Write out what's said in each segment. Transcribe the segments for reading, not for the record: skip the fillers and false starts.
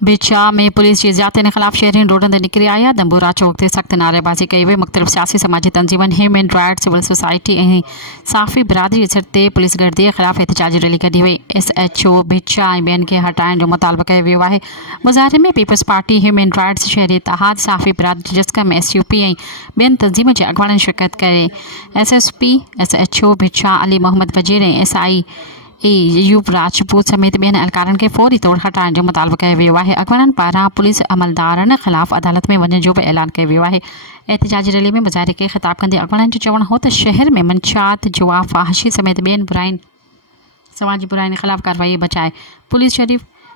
बिचा में पुलिस जी ज़्यादती के खिलाफ शहरी रोडन ते निकिरी आया। दंबूरा चौक ते सख्त नारेबाज़ी कई वई। मुख़्तलिफ़ सियासी समाजी तंजीमन, ह्यूमन राइट्स, सिविल सोसाइटी ऐं साफ़ी बिरादरी सिर ते पुलिस गर्दी के खिलाफ एहतजाजी रैली कढी वई। SHO बिचा ऐं ॿियनि खे हटाइण जो मुतालबो कयो वियो आहे। मुज़ाहिरे में पीपल्स पार्टी, ह्यूमन राइट्स, शहरी इतिहाद, साफ़ी बिरादरी जिस्कम, SUP ऐं ॿियनि तंज़ीम जे अॻवाननि शिरकत करे SSP, SHO बिचा, अली मोहम्मद वज़ीर ऐं SI यूब राजपूत समेत ॿियनि एहलकारनि खे फौरी तौर हटाइण जो मुतालबो कयो वियो आहे। अॻवाननि पारां पुलिस अमलदारनि ख़िलाफ़ अदालत में वञण जो बि ऐलान कयो वियो आहे। एहतजाजी रैली में मुज़ाहिरे खे ख़िताब कंदे अॻवाननि जो चवणु हो त शहर में मंशात, जुआ, फाहिशी समेत ॿियनि समाजी बुराइनि के खिलाफ कार्रवाई बचाए पुलिस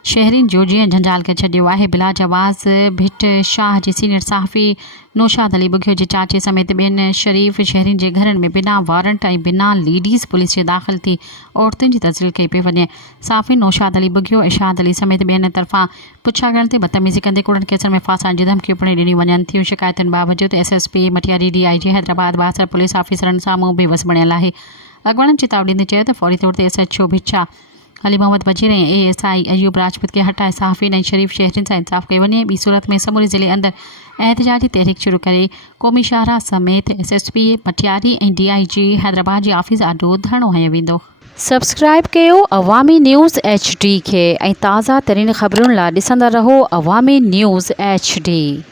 शहरीन जो जीअं झंझाल के छॾियो आहे। बिला जवाज़ भिट शाह जी सीनियर सहाफ़ी नौशाद अली बुघियो जे चाचे समेत ॿियनि शरीफ़ शहरीन जे घरनि में बिना वारंट ऐं बिना लेडीज़ पुलिस जे दाख़िल थी औरतुनि जी तज़लील कई पई वञे। सहाफ़ी नौशाद अली बुघियो, इशाद अली समेत ॿियनि तरफ़ां पुछा करण ते बदतमीज़ी कंदे कूड़नि केसनि में फासाइण जी धमकियूं पिणु ॾिनियूं वञनि थियूं। शिकायतुनि बावजूदि SSP Matiari, DIG Hyderabad 62 police ऑफिसरनि साम्हूं बेवस बणियल आहे। अॻवाननि चेतावनी ॾींदे चयो त फौरी तौर ते SHO बिचा, अली मोहम्मद वज़ीर ऐं ASI अयूब राजपूत के हटाए सहाफ़ीन ऐं शरीफ़ शहरीन सां इंसाफ़ कई वञे। ॿी सूरत में समूरी ज़िले अंदरि एहतजाजी तहरीक शुरू करे क़ौमी शाहराह समेत SSP मटियारी ऐं DIG हैदराबाद जी ऑफिस आॾो धरणो हंयो वेंदो। सब्सक्राइब कयो अवामी न्यूज़ HD खे ऐं ताज़ा तरीन ख़बरुनि लाइ ॾिसंदा रहो अवामी न्यूज़ HD।